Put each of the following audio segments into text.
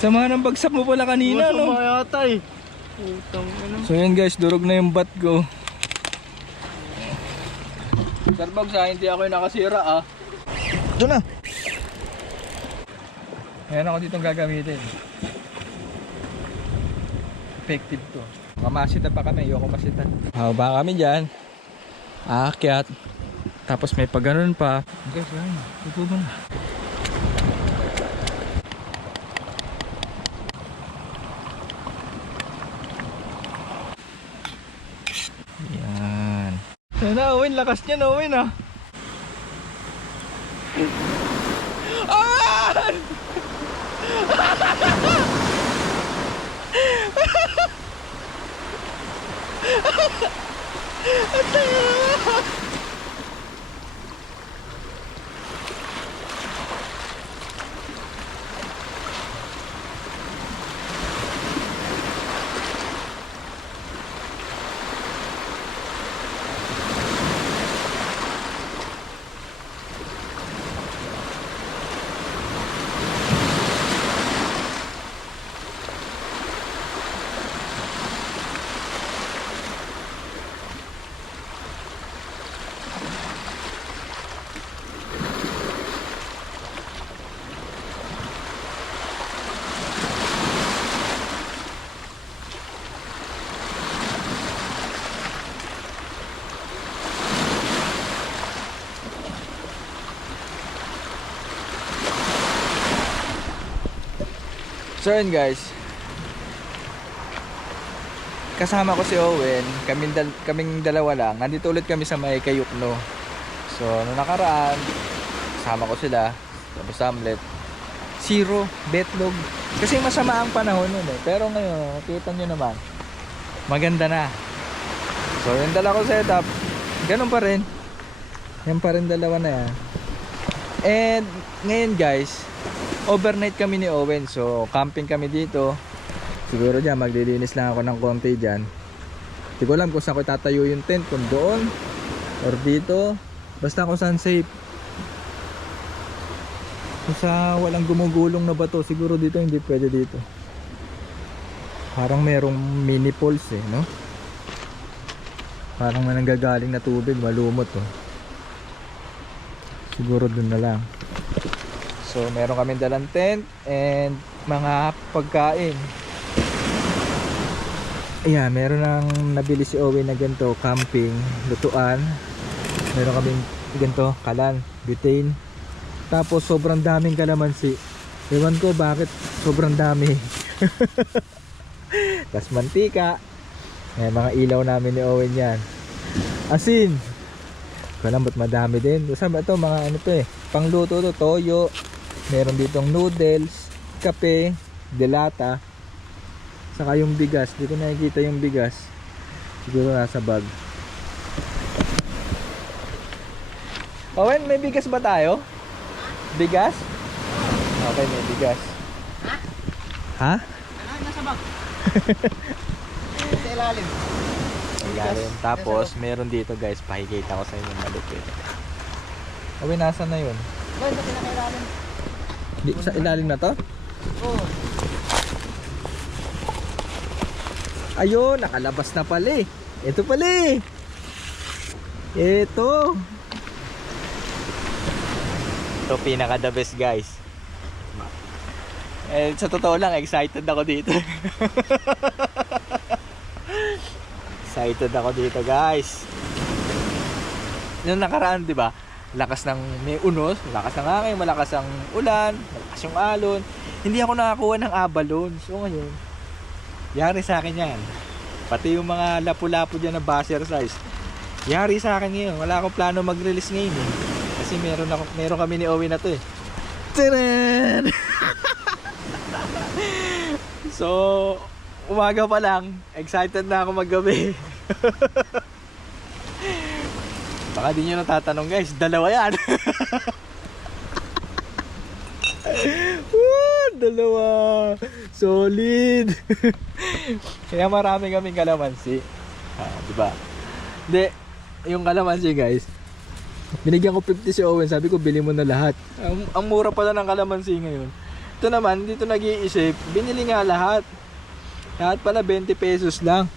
Samahan ng bagsak mo pala kanina, no? Yata eh. Putang ina. So yan guys, durog na yung bat ko. Starbucks ha, hindi ako yung nakasira ah. Ito na. Ayan ako ditong gagamitin. Effective to. Masita pa kami, ayoko masita. Haba kami dyan. Aakyat. Tapos may pag ganun pa. Guys, yan. Tupo mo na. Yan. Yan na, Owen. Lakas niya na, Owen ah. Owen! So yun guys, kasama ko si Owen, kaming dalawa lang. Nandito ulit kami sa may Kayukno. So nung nakaraan, kasama ko sila, tapos Samlet, zero, betlog. Kasi masama ang panahon nun eh. Pero ngayon, kita nyo naman, maganda na. So yung dala ko setup, ganun pa rin. Yan pa rin dalawa na yan. And ngayon guys, overnight kami ni Owen. So camping kami dito. Siguro dyan maglilinis lang ako ng konti dyan. Hindi ko alam kung saan ko tatayo yung tent, kung doon or dito, basta kung saan safe. Kung sa walang gumugulong na bato, siguro dito hindi pwede dito. Parang merong mini falls eh, no? Parang may nanggagaling na tubig, malumot oh. Siguro dun na lang. So meron kami dalang tent and mga pagkain. Ayan, meron nang nabili si Owen na ganito, camping, lutuan. Meron kaming ganito, kalan, butane. Tapos sobrang daming kalamansi. Ewan ko bakit sobrang dami. Tapos mantika. Ayan, mga ilaw namin ni Owen yan. Asin. Alam ba't madami din. Sabi ito, mga ano to eh, pangluto to, toyo. Meron ditong noodles, kape, delata, saka yung bigas. Di ko nakikita yung bigas. Siguro nasa bag. Owen, may bigas ba tayo? Bigas? Okay, may bigas. Ha? Nasa bag. Sa ilalim. Ilalim. Tapos, meron dito guys, pakikita ko sa inyo malupit. Owen, nasa na yun? Boy, sa pinakailalim. Di, sa ilalim na to? Oo. Ayun, nakalabas na pala eh. Ito pala eh. Ito. Ito pinaka the best guys. Eh, sa totoo lang, excited ako dito. Excited ako dito guys. Yung nakaraan, di ba? Lakas ng may unos, malakas ng hangin, malakas ang ulan, malakas yung alon. Hindi ako nakakuha ng abalon. So ngayon, yari sa akin yan. Pati yung mga lapu-lapu dyan na buzzer size, yari sa akin ngayon. Wala akong plano mag-release ngayon eh. Kasi meron kami ni Owen na to eh. Tadaan! So, umaga pa lang, excited na ako maggabi. Baka di nyo natatanong guys, dalawa yan. Dalawa. Solid. Kaya marami kaming kalamansi. Diba? Hindi, yung kalamansi guys, binigyan ko 50 si Owen. Sabi ko, bili mo na lahat. Ang mura pala ng kalamansi ngayon. Ito naman, dito nag-iisip, binili nga lahat. Lahat pala 20 pesos lang.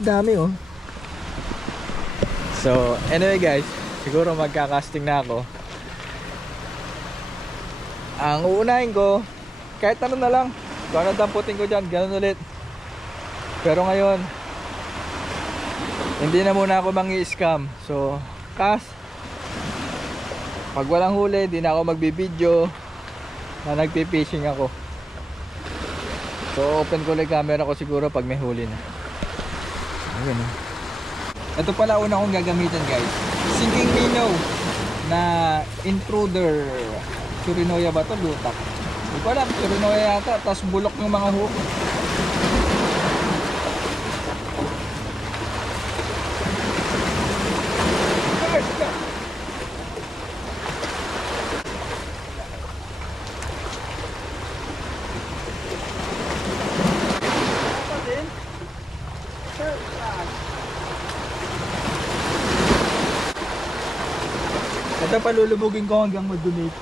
Dami oh. So, anyway guys, siguro magka-casting na ako. Ang uunahin ko, kahit ano na lang, kung ano damputin ko dyan, ganun ulit. Pero ngayon, hindi na muna ako mangi-scam. So, pag walang huli, di na ako magbibideo na nagpi-fishing ako. So, open ko lang camera ko siguro pag may huli na. Ayun oh. Ito pala una kong gagamitan guys. Sinking minnow na intruder. Surinoya ba ito? Lutak. Hindi ko alam. Surinoya yata. Tapos bulok yung mga hook. Ito palulubugin ko hanggang mag-donate.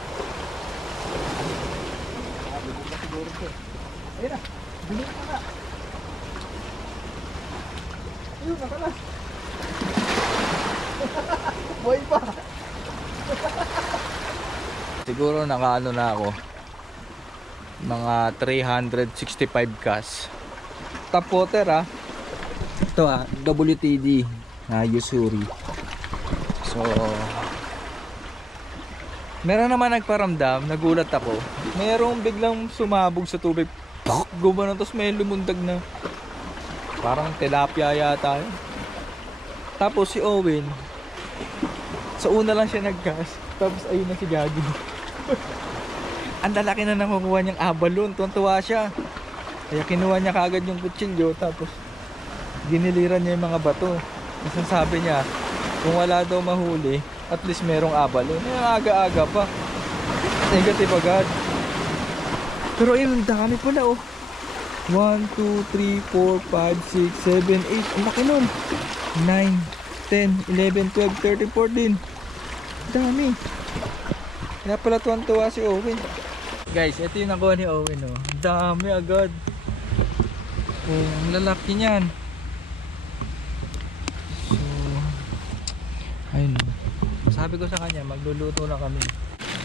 Ayun na, donate ka na. Ayun, nakalas. Buhay pa. Siguro nakaano na ako. Mga 365 cas. Top water ah. Ito ah, WTD na Usuri. So meron naman nagparamdam, nagulat ako. Merong biglang sumabog sa tubig. Gumanon, tapos may lumundag na. Parang tilapia yata yun. Tapos si Owen, sa una lang siya naggas. Tapos ayun na si Gagi. Ang lalaki na nakukuha niyang abalon. Tuwan-tuwa siya. Kaya kinuha niya kagad yung kutsilyo. Tapos giniliran niya yung mga bato. Kasi sabi niya, kung wala daw mahuli, at least merong abalon. Yung aga-aga pa. Negative agad. Pero ayun, ang dami pala oh. 1, 2, 3, 4, 5, 6, 7, 8. Ang laki nun. 9, 10, 11, 12, 13, 14. Dami. Kaya pala tuwan-tuwa si Owen. Guys, ito yung nakuha ni Owen oh. Dami agad. Oh, ang lalaki niyan. So, ayun oh. Sabi ko sa kanya, magluluto na kami.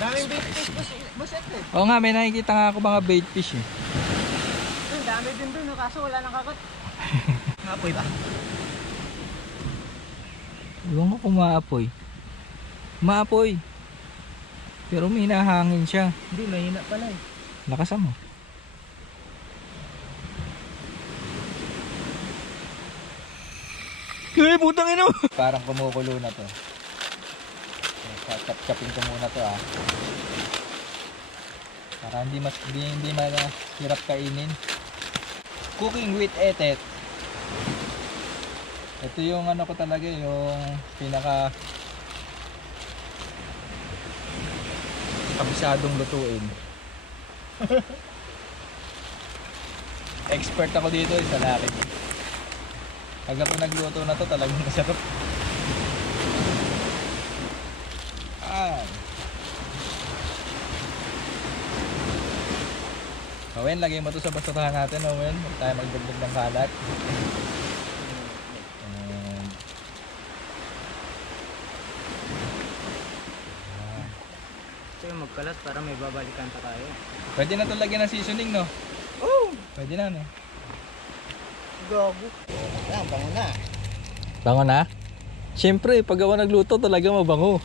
Daming bait fish, boss Ed. Oo nga, may nakikita nga ako mga bait fish eh. Dami din dun, no? Kaso wala nang kakot. Maapoy ba? Iwan ko kung maapoy. Maapoy. Pero may nahangin siya. Hindi, mahina pala eh. Lakasan mo. Kaya putang ino! Parang kumukulo na to. Chop-chopin ko muna to ah. Para hindi mahirap kainin. Cooking with etet. Ito yung ano ko talaga, yung pinaka kabisadong lutuin. Expert ako dito sa laking. Pag ako nagluto na to, talagang masarap. Owen, lagay mo to sa basurahan natin, Owen. Huwag tayo magdagdag ng kalat. Ito yung magkalat para may babalikan pa tayo. Pwede na to lagyan ng seasoning, no? Oh! Pwede na, no? Gago. Yan, bango na. Bango na? Siyempre, pag ako nagluto, talaga mabango.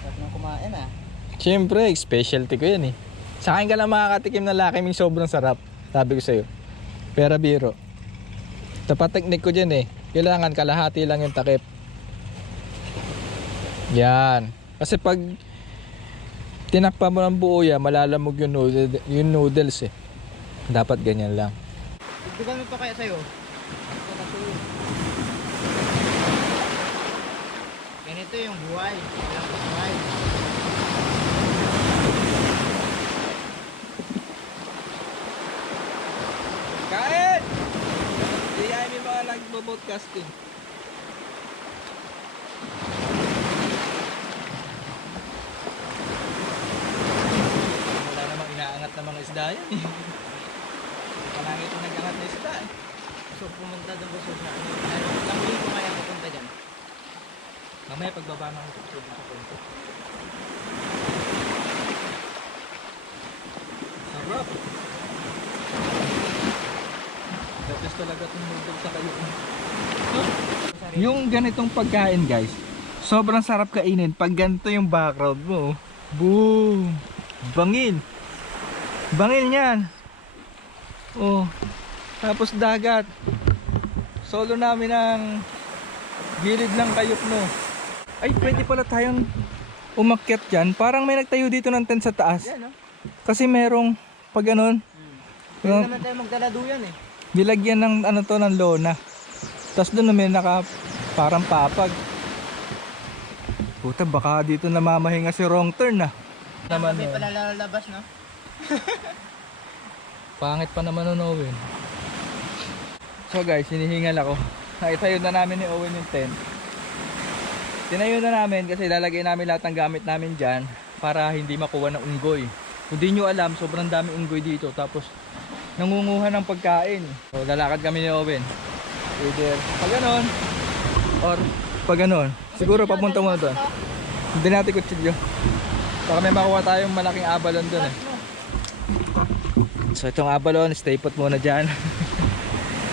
Sarap nang kumain ah. Siyempre, specialty ko yan eh. Sa akin ka lang makakatikim na lakiming sobrang sarap. Sabi ko sa'yo. Pera biro. Tapat teknik ko dyan eh. Kailangan kalahati lang yung takip. Yan. Kasi pag tinakpa mo ng buo yan, malalamog yung noodles eh. Dapat ganyan lang. Dugtugan mo pa kaya sa'yo? Ganito yung buhay. Walang buhay. Kain! Diyain yung mga nagbo-broadcasting. Lahat ng mga isda yan eh. Palagi ito nag-angat na isda eh. So pumunta doon gusto na ano. Ilang linggo kaya pupunta dyan? Mamaya pagbaba ng tubig sa kwento. Sarap! The best talaga itong noodles sa kayo. Yung ganitong pagkain guys, sobrang sarap kainin pag ganito yung background mo. Boom! Bangin! Bangin yan! Oh, tapos dagat. Solo namin ang gilid ng Kayukno. Ay, pwede pala tayong umakyat dyan. Parang may nagtayo dito ng tent sa taas. Yan, no? Kasi merong pag ganun, Pwede naman tayo magdala duyan eh. nilagyan ng ano to ng lona. Tapos doon may naka parang papag. Puta, baka dito namamahinga si Wrong Turn ah. Naman May oh. pala lalabas, no? Pangit pa naman nun Owen. So guys, hinihingal ako. Naitayo na namin ni Owen yung tent. Tinayo na namin kasi lalagay namin lahat ng gamit namin dyan para hindi makuha ng unggoy. Kung di nyo alam, sobrang dami unggoy dito. Tapos nangunguha ng pagkain. So lalakad kami ni Owen. Either pag ganon or pag ganon. Siguro papunta muna doon. Hindi natin kutsilyo. Baka may makuha tayong malaking abalon doon eh. So itong abalon, stay put muna dyan.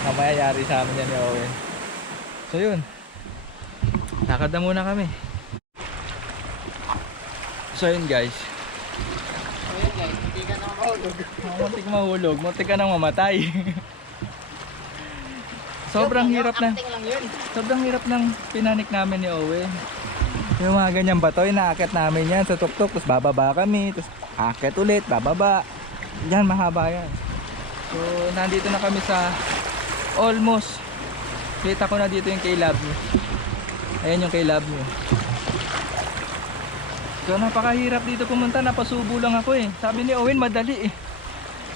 Mamaya yari sa amin yan ni Owen. So yun, lakad na muna kami. So yun guys, Ayan guys, hindi ka na mahulog. muntik mahulog, muntik ka nang mamatay. Sobrang hirap na. Acting lang yun. Sobrang hirap ng pinanik namin ni Owen. Yung mga ganyang bato, inaakit namin yan sa tuktok, tapos bababa kami, tapos akit ulit, bababa. Yan, mahaba yan. So, nandito na kami sa almost. Kita ko na dito yung kay Love Me. Ayan yung kay Love Me. So, napakahirap dito pumunta, napasubo lang ako eh. Sabi ni Owen, madali eh.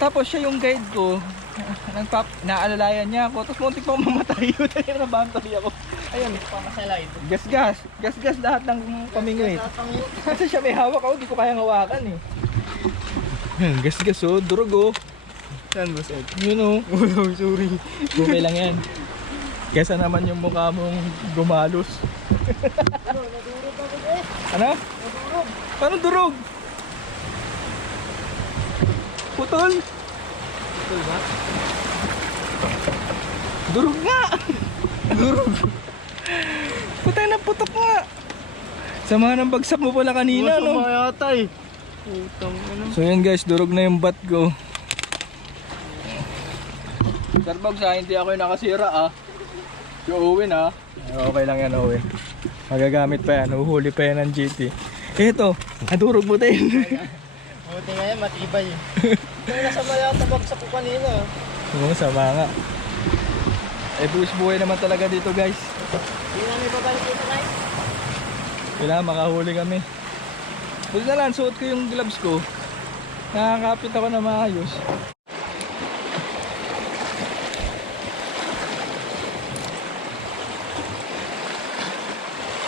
Tapos siya yung guide ko. Naalalayan niya ako, tapos muntik pa mamatay yun. Nabantay ako. Ayun, Pamasalay. gas lahat ng pamingwit. Kasi siya may hawak ako, di ko kayang hawakan eh. Gas oh, durog oh. Yan boss Ed. Yun oh. Sorry. Okay lang yan. Kesa naman yung mukha mong gumalos. Nadurog ako eh. Ano? Nadurog. Paano durog? Putol? Putol ba? Durog nga! Durog. Putay na putok nga. Sama ng bagsak mo pala kanina no? yata eh. Putang ano. So yan guys, durog na yung bat ko. Starbucks ha, hindi ako yung nakasira ah. Si Owen ah. Okay lang yan Owen. Magagamit pa yan, uhuli pa yan ng GT. Eto, nadurog mo din. Buti nga yan, matibay eh. Kaya nasama yata bagsak ko kanina. Oo, sama nga. Eh buwis buhay naman talaga dito guys. Hindi namin babalik dito guys. Kailangan makahuli kami. Buti na lang, suot ko yung gloves ko. Nakakapit ako na maayos.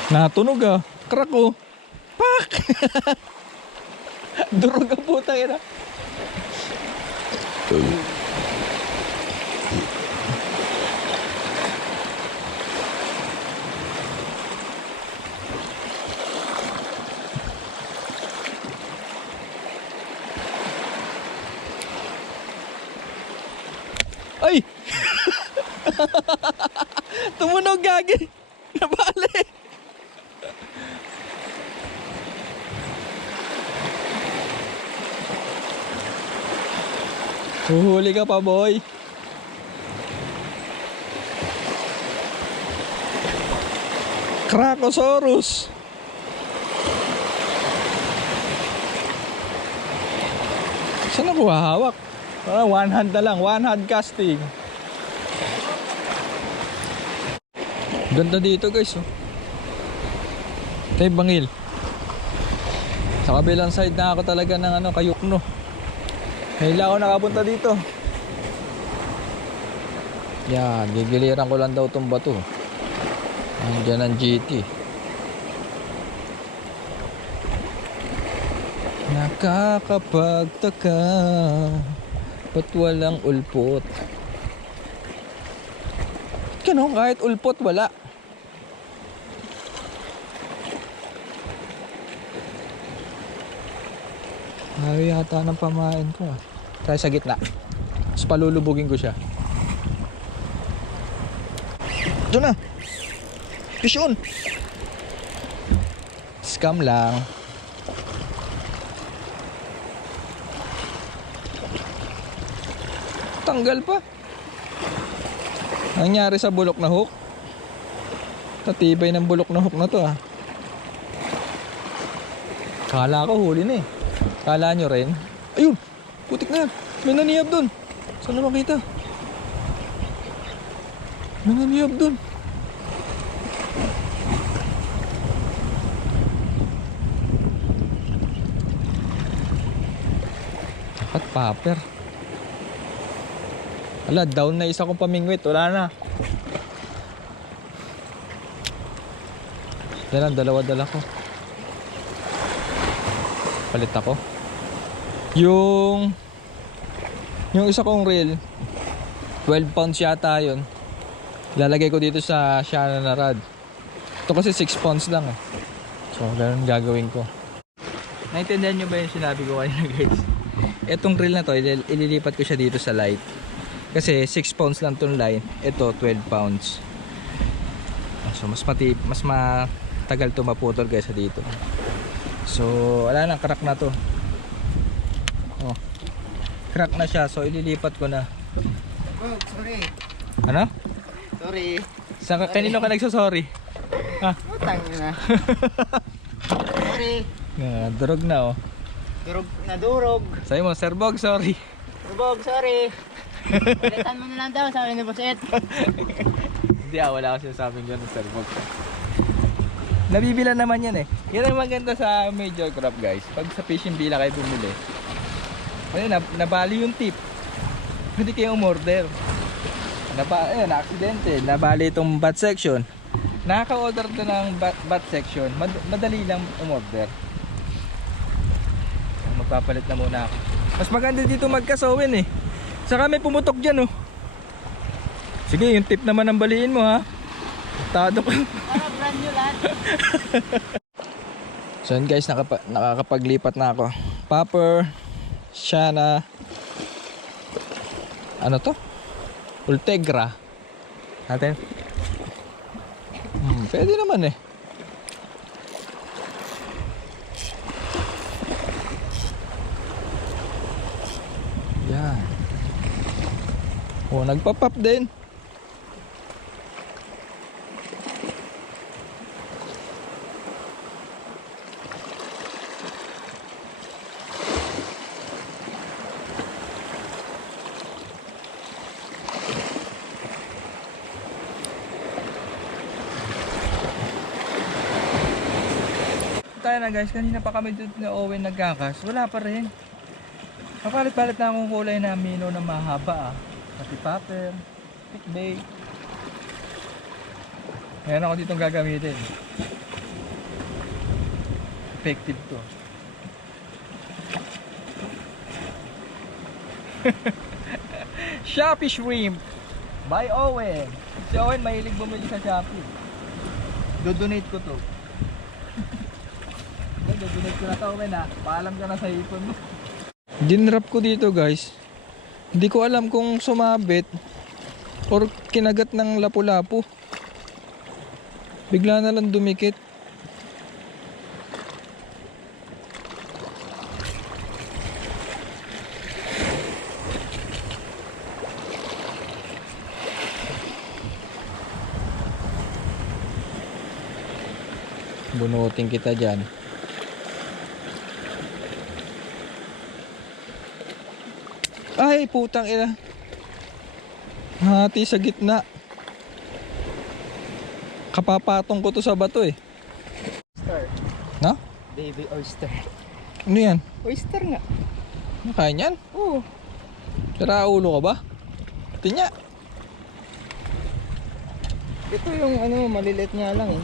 Natunog ah. Crack oh. Pak! Durog ang putang ina. Ay! Tumunog gagi! Nabali! Huhuli ka pa boy! Krakosaurus! Saan ako hahawak? Parang one hand na lang, one hand casting. Ganda dito guys oh. Ito yung bangil. Sa kabilang side na ako talaga ng ano, Kayukno. Kailan ako nakapunta dito. Yan, gigiliran ko lang daw itong bato. Andiyan ang GT. Nakakapagtaka, ba't walang ulpot? Ganun, kahit ulpot wala. Ayaw yata ng pamain ko ah. Try sa gitna. Tapos palulubugin ko siya. Doon na. Fish on. Scam lang. Tanggal pa. Nangyari sa bulok na hook. Tatibay ng bulok na hook na to ah. Kala ko huli na eh. Kala nyo rin. Ayun! Putik na! May naniyab dun! Saan na makita? May naniyab dun! Dapat paper. Ala, down na isa kong pamingwit. Wala na. Yan ang dalawa-dala ko. Palit ako. Yung isa kong reel 12 pounds yata yun. Lalagay ko dito sa Shana na rod. Ito kasi 6 pounds lang eh. So ganun gagawin ko. Naintindihan nyo ba yung sinabi ko kanina guys? Etong reel na to ililipat ko siya dito sa light. Kasi 6 pounds lang tong line. Ito 12 pounds. So mas matagal to maputol kaysa dito. So wala na, crack na to. Oh, crack na siya, so ililipat ko na. Oh, sorry. Ano? Sorry. Kanino ka nagsasorry? Ha? Utang na. Sorry. Durog na oh. Durog. Sabi mo, Sir Bog, sorry. Durog, sorry. Palitan mo na lang daw, sabi ni Boss Ed. Hindi wala ako sinasabing gano'n, Sir Bog. Nabibilan naman yan eh. Yan ang maganda sa major crop guys. Pag sa fishing bila kayo bumili, ayun, nabali yung tip. Pwede kayong umorder. Na-aksidente. Nabali itong bat section. Nakaka-order to ng bat section. Madali lang umorder. Magpapalit na muna ako. Mas maganda dito magkasawin eh. Saka may pumutok dyan oh. Sige, yung tip naman ang baliin mo ha. Tado ka. Para brand new lahat. So yun guys, nakakapaglipat na ako. Popper, Shana, ano to? Ultegra. Natin. Pwede naman eh. Yan. Oh, nagpa-pop din. Tayo na guys, kanina pa kami dito na Owen nagkakas, wala pa rin. Kapalit-palit na akong kulay na amino na mahaba ah. Pati paper, pickbait. Ngayon ako ditong gagamitin. Effective to. Shopee Shrimp by Owen. Si Owen mahilig bumili sa Shopee. Do-donate ko to. Do-donate ko na to, Owen ha. Paalam ka na sa ipon mo. Dinrap ko dito guys. Hindi ko alam kung sumabit or kinagat ng lapu-lapu. Bigla na lang dumikit. Bunutin kita dyan. Ay, putang ina. Hati sa gitna. Kapapatong ko to sa bato eh. Oyster. Na? Baby oyster. Ano yan? Oyster nga. Nakain yan? Oo. Sira ulo ka ba? Tinya. Ito yung ano, maliliit nga lang eh.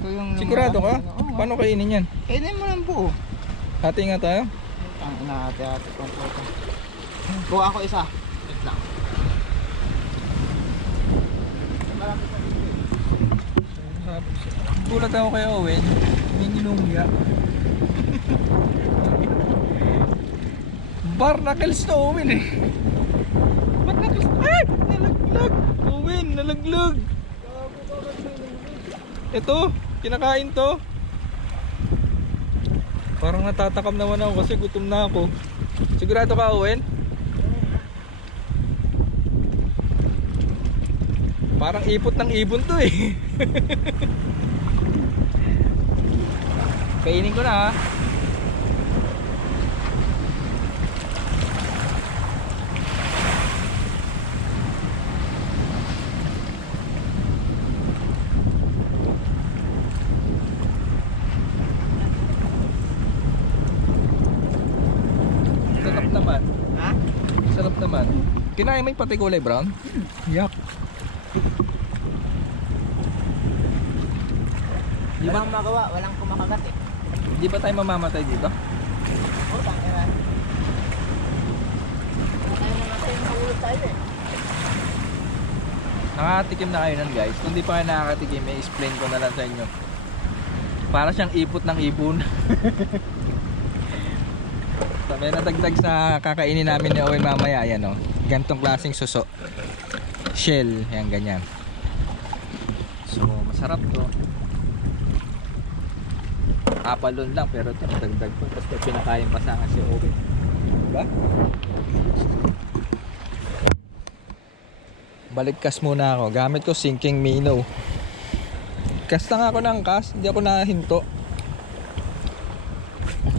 Ito yung Sigurado ka? Oo, Paano kainin yan? kainin mo lang buo. Hati nga tayo. Ang ate kong puto. Kuha ako isa. Wait lang. Gulat ako kay Owen. May nilungya. Barnacles to Owen eh. Barnacles. Ay! Nalaglag! Owen, nalaglag! Ito, kinakain to. Parang natatakam naman ako kasi gutom na ako. Sigurado ka, Owen? Parang ipot ng ibon to eh. Kainin ko na ha. Sarap naman. Ha? Sarap naman. Kinain mo yung pati kulay brown? Yak. Di ba magawa? Walang kumakagat eh. Di ba tayo mamamatay dito? Oo, tangina. Tayo namatay yung nahulog tayo eh. Nakakatikim na kayo nun guys. Kung di pa kayo nakakatikim, i-explain ko na lang sa inyo. Para siyang ipot ng ibon. So, may natagdag sa kakainin namin ni Owen mamaya. Ayan o. Gantong klaseng suso. Shell. Ayan ganyan. So masarap to. Apalon lang pero ito natagdag ko. Tapos may pinakain pa sa akin si Owen. Diba? Baligkas muna ako. Gamit ko sinking minnow. Cast lang ako ng cast. Hindi ako nahinto.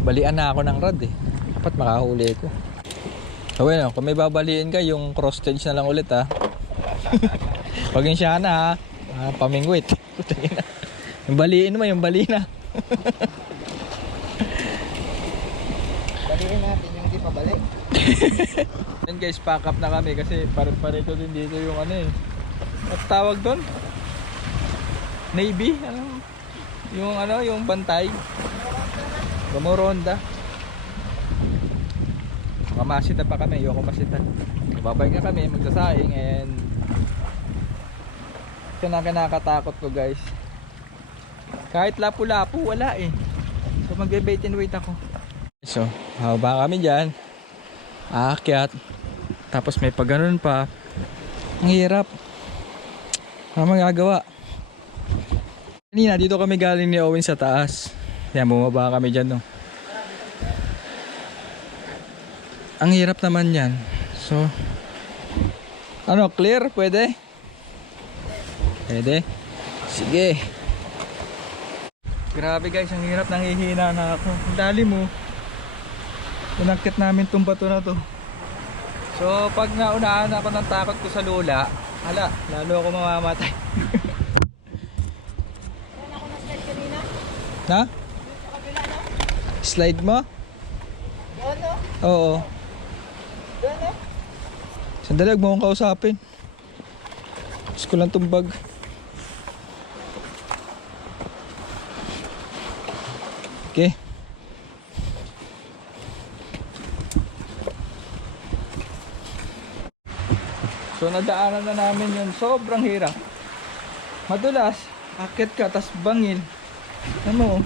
Balian na ako ng rod eh. Dapat makahuli ko. So bueno, kung may babaliin ka, yung cross stage na lang ulit ha. Pag yung siya na ha, pamingwit. Yung baliin mo, yung bali na. Baliin natin yung di pabalik. Then guys, pack up na kami kasi parito din dito yung ano eh. At tawag doon? Navy? Ano? Yung bantay. Gumuronda. Mamasita pa kami, ayoko masita. Babay nga kami, magsasaing and ito na kinakatakot ko guys. Kahit lapu-lapu, wala eh. So magbe-bait and wait ako. So, haba kami dyan. Aakyat. Tapos may pagganon pa. Ang hirap. Ano magagawa? Kanina, dito kami galing ni Owen sa taas. Yan, bumaba kami dyan no. Ang hirap naman yan. So, ano, clear? Pwede? Pwede? Sige. Grabe guys, ang hirap, nangihina na ako. Ang dali mo. Pinagkit namin tong bato na to. So, pag naunahan ako ng takot ko sa lula, hala, lalo ako mamamatay. Saan ako na-slide kanina? Na? Sa kabila no? Slide mo? Doon no? Oo. Doon no? Sandali, huwag mo akong kausapin. Gusto ko lang tumbag. Okay. So nadaanan na namin yun. Sobrang hirap. Madulas, akit ka, tas bangin. Ano?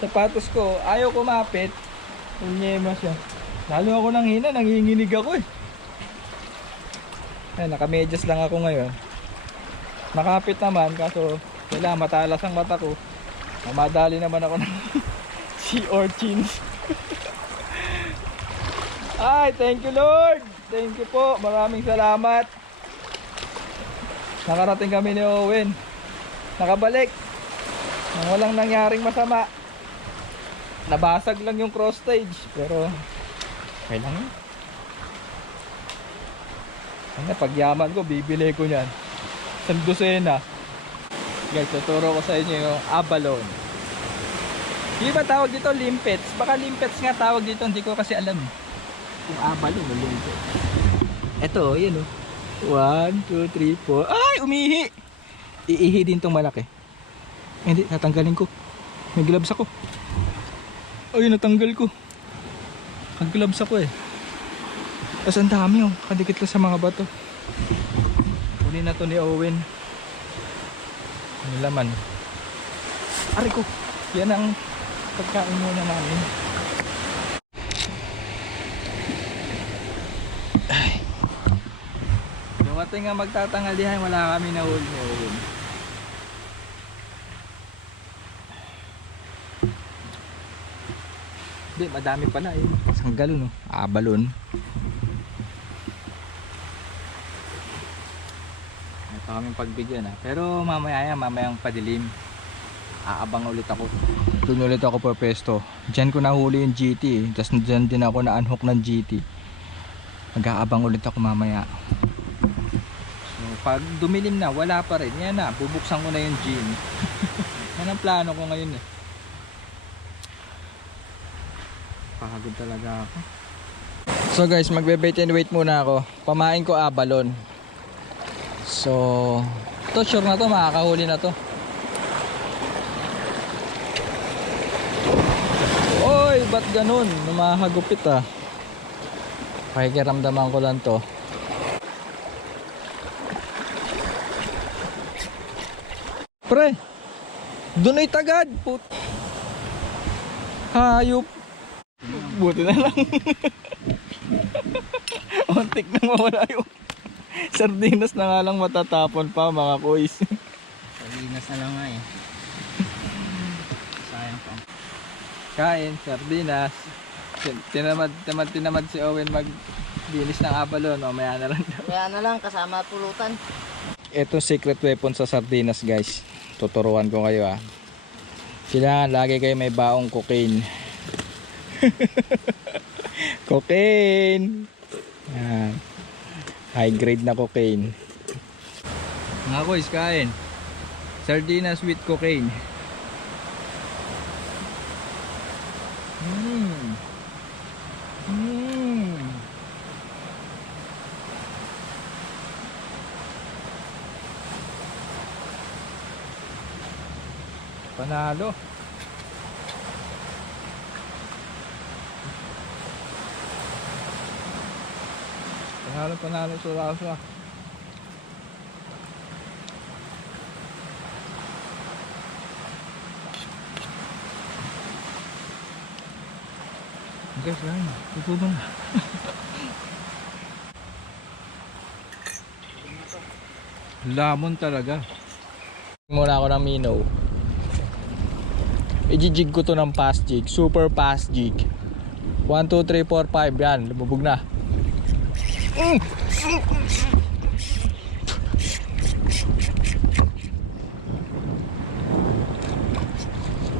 Sapatos ko, ayaw kumapit. Unyema siya. Lalo ako nang hina, nanginginig ako eh. Ay, nakamedyas lang ako ngayon. Nakapit naman, kaso kailangan matalas ang mata ko. Mamadali naman ako ng sea urchins. Ay, thank you Lord. Thank you po. Maraming salamat. Nakarating kami ni Owen. Nakabalik. Nang walang nangyaring masama. Nabasag lang yung cross stage. Pero, okay lang yun. Ano, pagyaman ko, bibili ko yan. Isang dosena. Guys, tuturo ko sa inyo yung abalone. Hindi ba tawag dito limpets? Baka limpets nga tawag dito, hindi ko kasi alam. Kung abalone o limpets. Ito, yan o. 1, 2, 3, 4. Ay, umihi! Iihi din tong malaki. Hindi, tatanggalin ko. May gloves ako. Ay, natanggal ko. Nag-gloves ako eh. Tapos ang dami oh. Kadikit lang sa mga bato. Huli na to ni Owen. Ano laman? Aray ko. Yan ang pagkain muna namin. Ay. Dumating nga magtatanghalihan, wala kami nahuli ni Owen. Hindi, madami pala eh. Isang galon oh. Balon. Ito kaming pagbigyan ah. Pero mamayang padilim. Aabang ulit ako. Doon ulit ako per pesto. Diyan ko nahuli yung GT eh. Tapos diyan din ako na-unhook ng GT. Mag-aabang ulit ako mamaya. So pag dumilim na, wala pa rin. Yan na, bubuksan ko na yung gym. Yan ang plano ko ngayon eh. Pagod talaga ako. So guys, magbe-bait and wait muna ako. Pamain ko abalon. So to sure na to, makakahuli na to. Oy, ba't ganun? Namahagupit ah. Pakikiramdaman ko lang to. Pre, doon ay tagad. Hayop. Buti na lang. Untik na mawala yung sardinas na nga lang matatapon pa mga kuys. Sardinas na lang nga eh. Sayang pa. Kain, sardinas. Tinamad si Owen maglinis ng abalon. Mamaya na lang. Kaya na lang, kasama pulutan. Ito secret weapon sa sardinas guys. Tuturuan ko kayo ah. Kailangan lagi kayo may baong cocaine. Cocaine. Yan. High grade na cocaine. Mga boys, kain. Sardinas with cocaine. Panalo. Panalo sa lasa. Guys, yan. Tutubo na. Lamon talaga. Muna ako ng Mino. I-jig ko to ng fast jig. Super fast jig. 1, 2, 3, 4, 5. Yan. Lumubog na.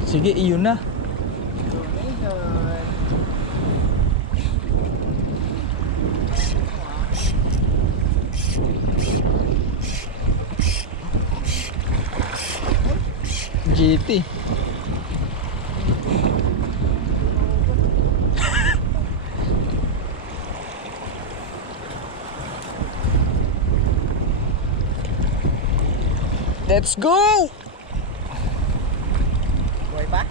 Sige, iyon na. GT. Let's go! Buhay pa?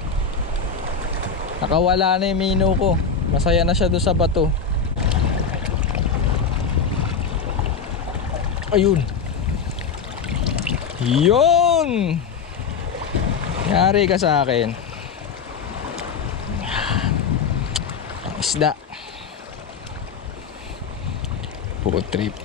Nakawala na yung Mino ko. Masaya na siya doon sa bato. Ayun. Yun! Yari ka sa akin. Ang isda. Puko trip.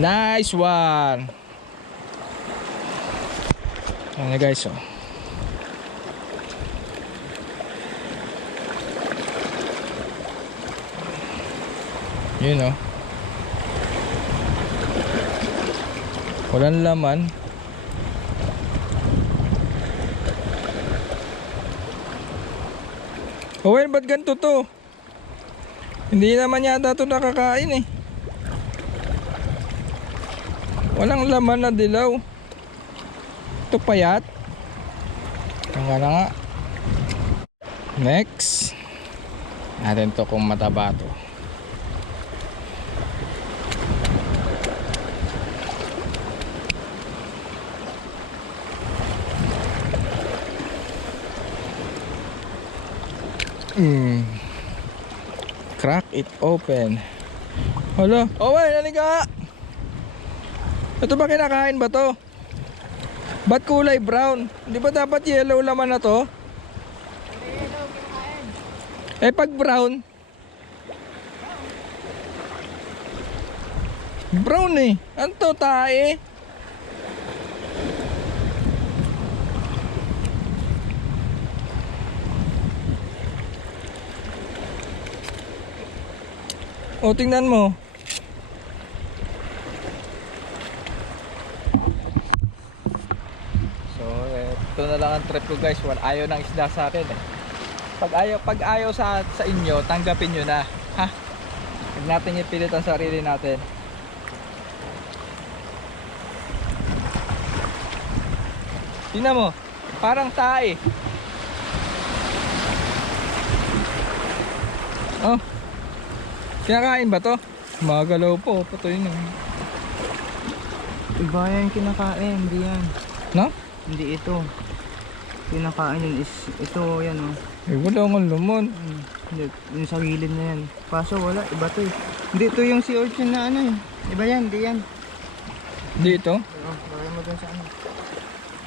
Nice one. Ayan na guys, oh. Yun oh. Walang laman. Oh, well, ba't ganito to? Hindi naman yata to nakakain eh. Walang laman na dilaw. Ito payat. Tanga na nga. Next. Natin to kung mataba to. Crack it open. Hala, Owen, halika. Ito ba kinakain ba to? Ba't kulay brown? Di ba dapat yellow laman na to? Eh pag brown, brown eh. Ano to, tae? O, tingnan mo. So, ito na lang ang trip ko guys. Ayaw ng isda sa akin eh. Pag ayaw sa inyo, tanggapin nyo na. Ha? Huwag natin ipilit ang sarili natin. Tingnan mo. Parang tae. Oh. Kinakain ba to? Magalaw po, patuloy na. Iba yan kinakain, hindi yan. No? Hindi ito. Kinakain yun is ito, yan oh. Eh, wala akong lumon. Hindi, yung sa gilid na yan. Kaso wala, iba to eh. Hindi ito yung sea urchin na ano eh. Iba yan, hindi yan. Dito? Oh, wala mo dun sa ano.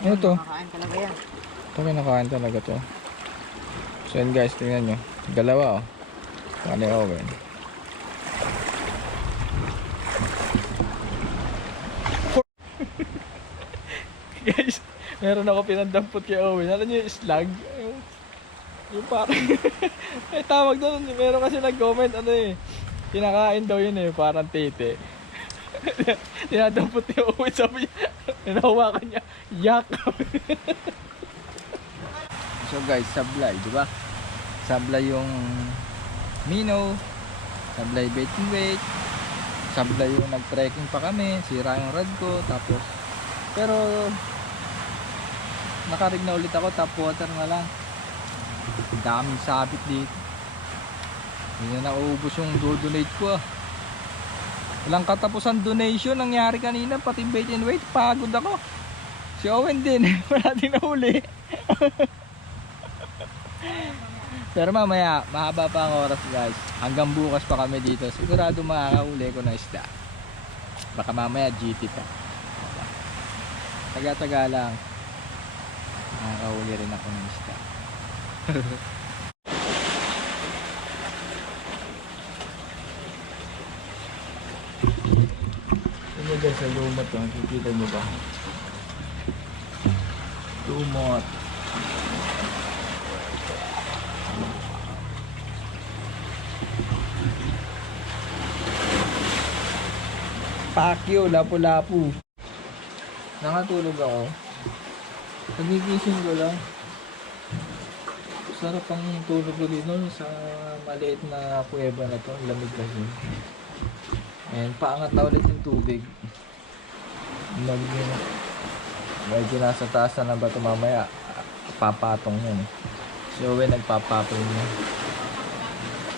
Ano to? Kinakain talaga yan. Ito kinakain talaga to. So yun guys, tingnan nyo. Dalawa oh. Ano yung Owen? Guys, meron ako pinandampot kay Owen. Alam nyo yung slag? Yung parang ay tawag doon. Meron kasi nag-comment ano eh. Kinakain daw yun eh, parang tete. Tinadampot ni Owen, sabi niya, hinahawakan niya, yak. So guys, sablay, di ba? Sablay yung minnow, sablay bait and wait, sablay yung nag-trekking pa kami, sira yung rod ko, tapos pero nakarig na ulit ako, top water na lang. Daming sabit dito. Hindi na nauubos yung do-donate ko ah. Walang katapusan donation nangyari kanina, pati bait and wait, pagod ako. Si Owen din, wala din nahuli. Pero mamaya, mahaba pa ang oras guys. Hanggang bukas pa kami dito. Sigurado makakahuli ko na isda. Baka mamaya GT pa. Taga-taga lang. Nakakahuli rin ako ng isda. Ano guys, sa lumot to, nakikita nyo ba? Lumot. Pakyo, lapu-lapu. Nakatulog ako. Nagigising ko lang. Sarap ang tulog ko dito sa maliit na kuweba na to. Lamig kasi. And paangat na ulit yung tubig. Medyo nasa taas na ba ito mamaya. Papatong yan. So when nagpapatong yan.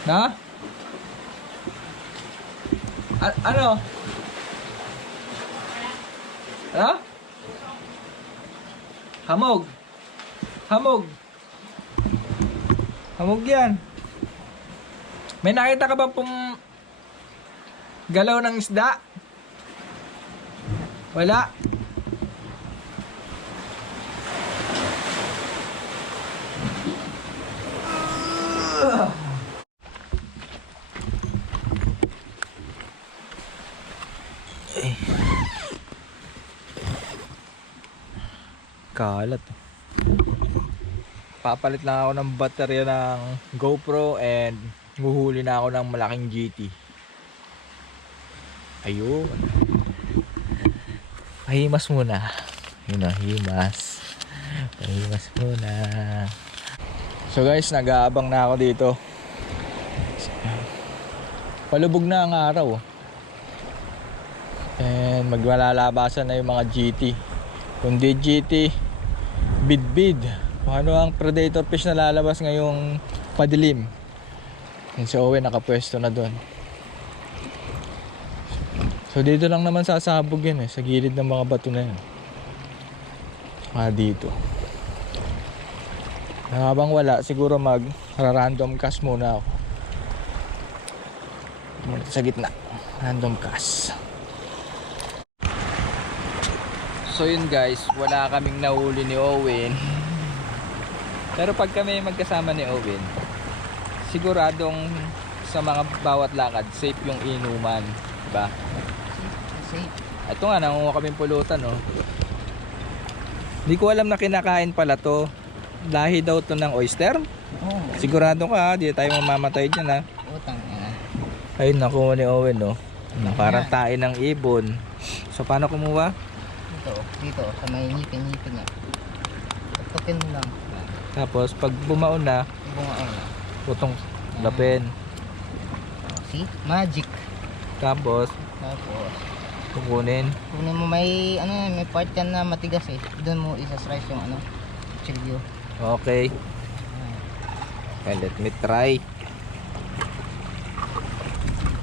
Na? Ano? Ano? Hamog. Hamog. Hamog yan. May nakita ka ba pong galaw ng isda? Wala. Kalat. Papalit lang ako ng baterya ng GoPro and huhuli na ako ng malaking GT. Ayun. Pahimas muna. Yun na, himas. Pahimas muna. So guys, nag-aabang na ako dito. Palubog na ang araw. And maglalalabasan na yung mga GT. Kung di GT, bid-bid. Kung ano ang predator fish na lalabas ngayong padilim. Yun si Owen nakapwesto na doon. So dito lang naman sasabog yun sa gilid ng mga bato na yun. Dito. Habang wala, siguro random cast muna ako. Sa gitna, random cast. So yun guys, wala kaming nahuli ni Owen. Pero pag kami magkasama ni Owen, siguradong sa mga bawat lakad, safe yung inuman, diba? Safe. Ito nga, nangunguha kaming pulutan, oh. Hindi ko alam na kinakain pala to. Lahi daw to ng oyster. Oo. Sigurado ka, di tayo mamamatay dyan, ha. Utang na. Ayun, nakuha ni Owen, no. Parang tae ng ibon. So paano kumuha? Dito, sa may ngipin-ngipin niya. Tutukin mo lang. Tapos pag bumaon na, Bungaon na. putong lapin. See? Magic. Tapos kukunin. Kunin mo may may part yan na matigas doon mo isa-slice yung chilyo. Okay. Okay, let me try.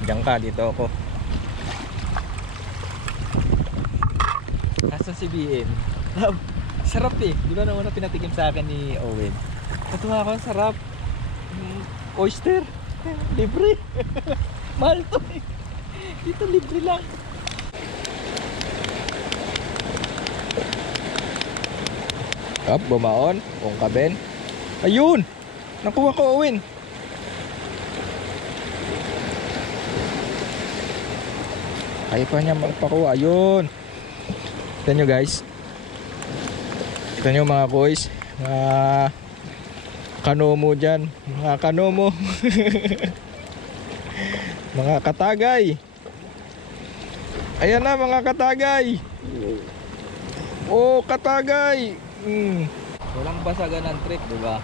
Diyan ka, dito ako. Nasaan si BM? Love, sarap di ba naman pinatikim sa akin ni Owen? Natuwa ako, sarap. Oyster. Libre. Mahal to Dito libre lang. Bumaon. Kung kaben. Ayun! Nakuha ko, Owen. Kaya pa niya magpakuha. Ayun. Tignan nyo guys. Tignan nyo mga boys. Mga kanomo dyan. Mga kanomo. Mga katagay. Ayan na mga katagay. Oh, katagay. Walang basagan ng trip, diba?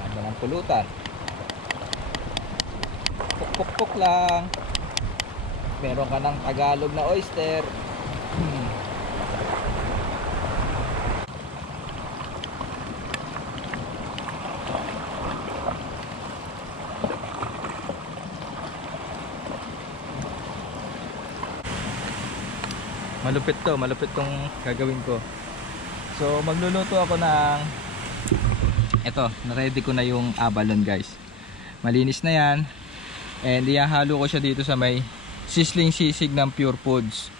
Ano ng pulutan. Puk-puk-puk lang. Meron ka ng Tagalog na oyster. Malupit tong gagawin ko. So magluluto ako ng eto, na-ready ko na yung abalone guys. Malinis na yan. And ihahalo ko siya dito sa may sizzling sisig ng Pure Foods.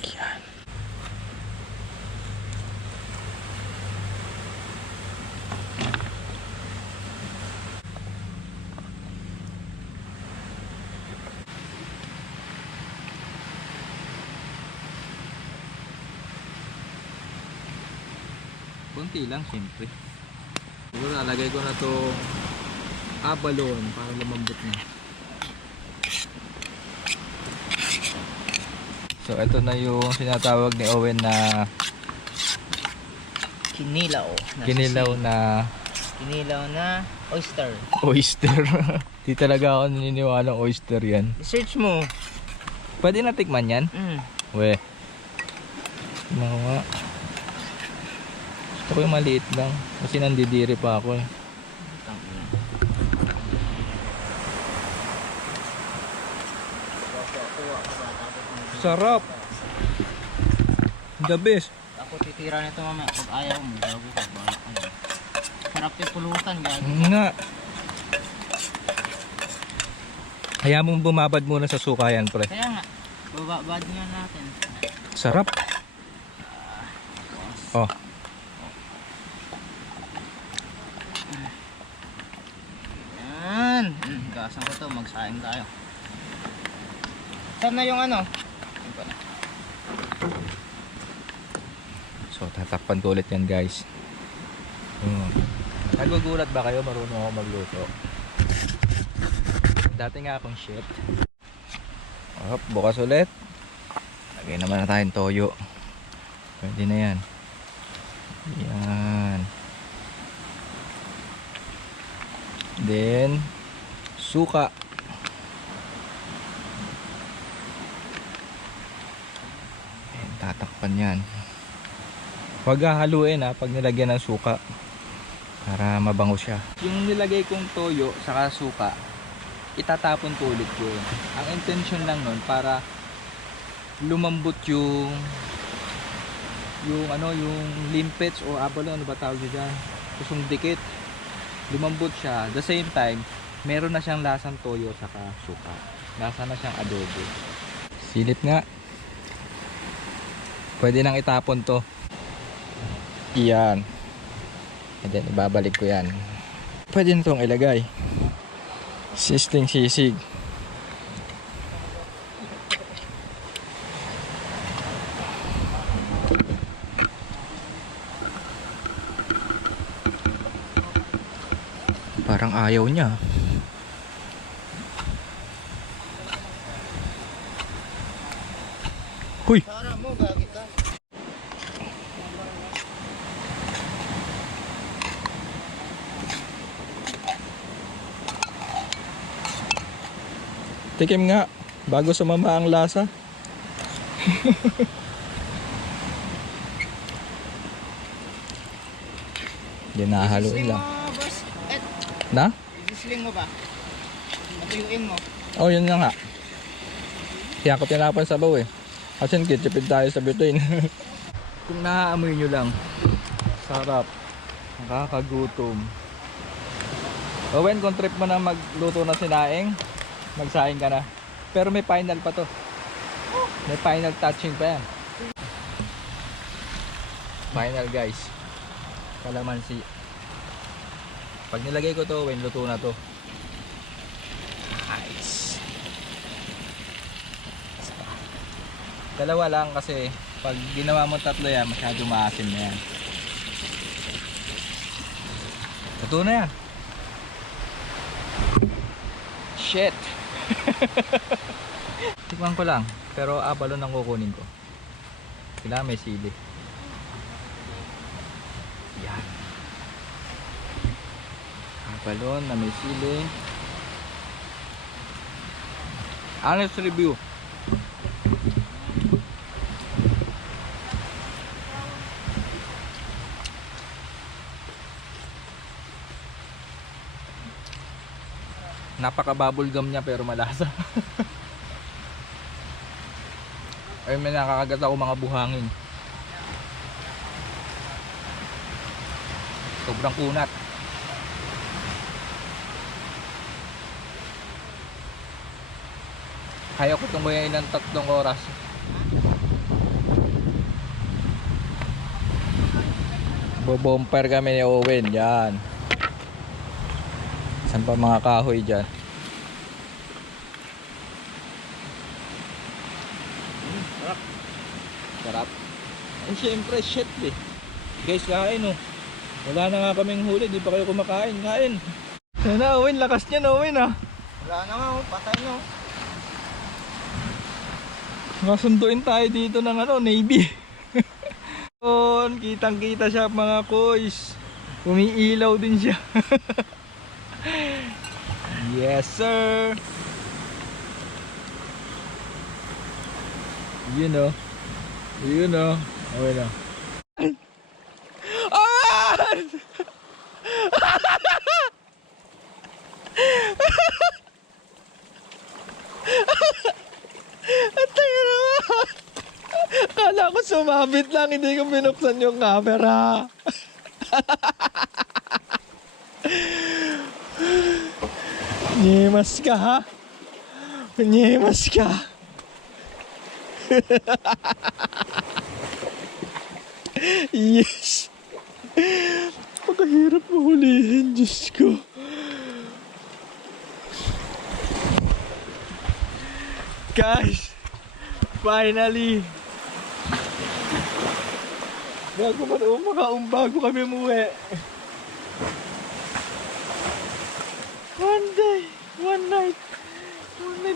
Ayan. Kunti lang siyempre. Siguro nalagay ko na to abalone para lumambot na. So ito na yung sinatawag ni Owen na Kinilaw. kinilaw na oyster. oyster. Di talaga ako naniniwala ng oyster yan. Search mo. Pwede na tikman yan? We. Ano nga. Gusto ko yung maliit lang. Kasi nandidiri pa ako Sarap. The best. Ako titira nito mamaya pag ayaw mo. Bago ka. Sarap yung pulutan guys. Nga. Kaya mong bumabad muna sa suka yan, pre. Kaya nga. Bababad nga natin. Sarap. Oh. Yan. Gasan ko to. Magsaing tayo. Saan na yung So tatakpan ko ulit yan guys. Nagugulat ba kayo marunong ako magluto? Dati nga akong chef. Bukas ulit. Lagay naman na tayong toyo. Pwede na yan. Yan. Then suka. Tatak Takpan yan. Huwag hahaluin ha pag nilagyan ng suka. Para mabango siya. Yung nilagay kong toyo saka suka, itatapon ko ulit yun. Ang intention lang nun para lumambot yung limpets o abalo, ano ba tawag nyo dyan? Kusong dikit. Lumambot siya. At the same time, meron na siyang lasang toyo saka suka. Lasa na siyang adobo. Silip nga. Pwede nang itapon to. Iyan. And then ibabalik ko yan. Pwede na itong ilagay. Sisling sisig. Parang ayaw niya. Huy! Para mo, gagi ka. Tikim nga bago sumama ang lasa. Dinahaluin lang. Boss, Na? i-sling mo ba? Matuyuin mo. Oh, yun na nga. Kaya ko tinapan sa baw eh. Kasi kitipid tayo sa bituin. Kung naaamoy nyo lang, sarap. Nakakagutom. Owen, kung trip mo na magluto ng sinaing, magsaing ka na. Pero may final pa to. May final touching pa yan. Final guys. Kalamansi. Pag nilagay ko to, Owen, luto na to. Nice. Dalawa lang kasi pag ginawa mo tatlo yan, masyado maasim na yan. Luto na yan. Shit. Tikman ko lang, pero abalon ang kukunin ko. Kailangan may sili. Yan. Abalon na may sili. Honest review. Napaka-bubblegum niya pero malasa. Ay, may nakakagat ako mga buhangin. Sobrang kunat. Kaya ko tumuyain ng 3 oras. Bobomper kami ni Owen. Yan. Saan pa mga kahoy dyan? Sarap. Sarap. Ay, syempre, shit eh. Guys, kain oh. Wala na nga kaming huli, di pa kayo kumakain. Kain. Sana, Owen, lakas niya na, Owen ah. Wala na nga, patay no. Masunduin tayo dito ng Navy. Kitang kita siya mga koys. Umiilaw din siya. Yes sir. You know. Okay na. Atay naman. Kala ko sumabit lang, hindi ko binuksan yung camera. Nyemas ka ha? Nyemas ka. Yes. Pagkahirap mahulihin, Diyos ko. Guys, finally. Bago kami umuwi. One day, one night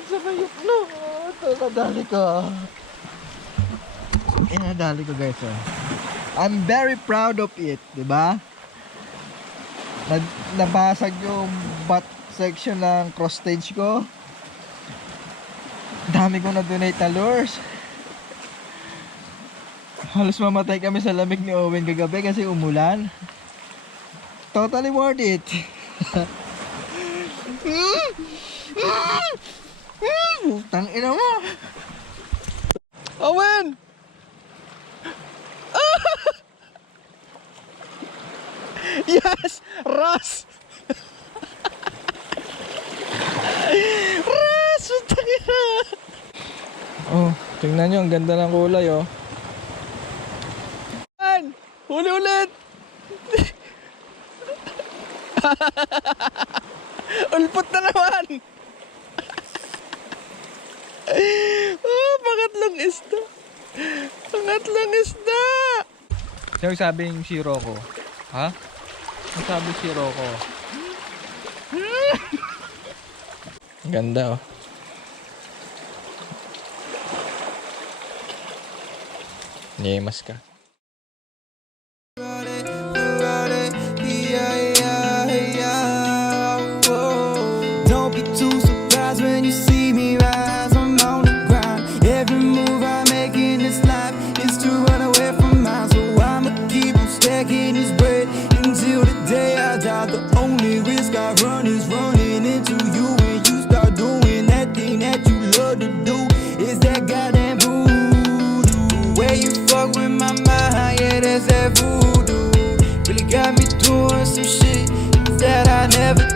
sa kayok na. Ito, nadali ko. Nadali ko guys. I'm very proud of it, diba? Nabasag yung butt section ng cross stage ko. Dami kong na-donate na lures. Halos mamatay kami sa lamig ni Owen kagabi kasi umulan. Totally worth it. Putang ina mo. Owen! Yes! Ross! Ross! Putang ina! Oh, tingnan nyo, ang ganda ng kulay oh. Huli ulit! Ulpot na naman! Oh, pangatlong isda! Pangatlong isda! Sino sabing si Rocco? Ha? Ano sabi si Rocco? Ganda oh. Nyemas ka. Don't be too surprised when you see me rise. I'm on the grind. Every move I make in this life is to run away from mine. So I'ma keep on stacking this bread until the day I die. The only risk I run is running into you. When you start doing that thing that you love to do, is that goddamn voodoo. Where you fuck with my mind, yeah, that's that voodoo. Really got me doing some shit that I never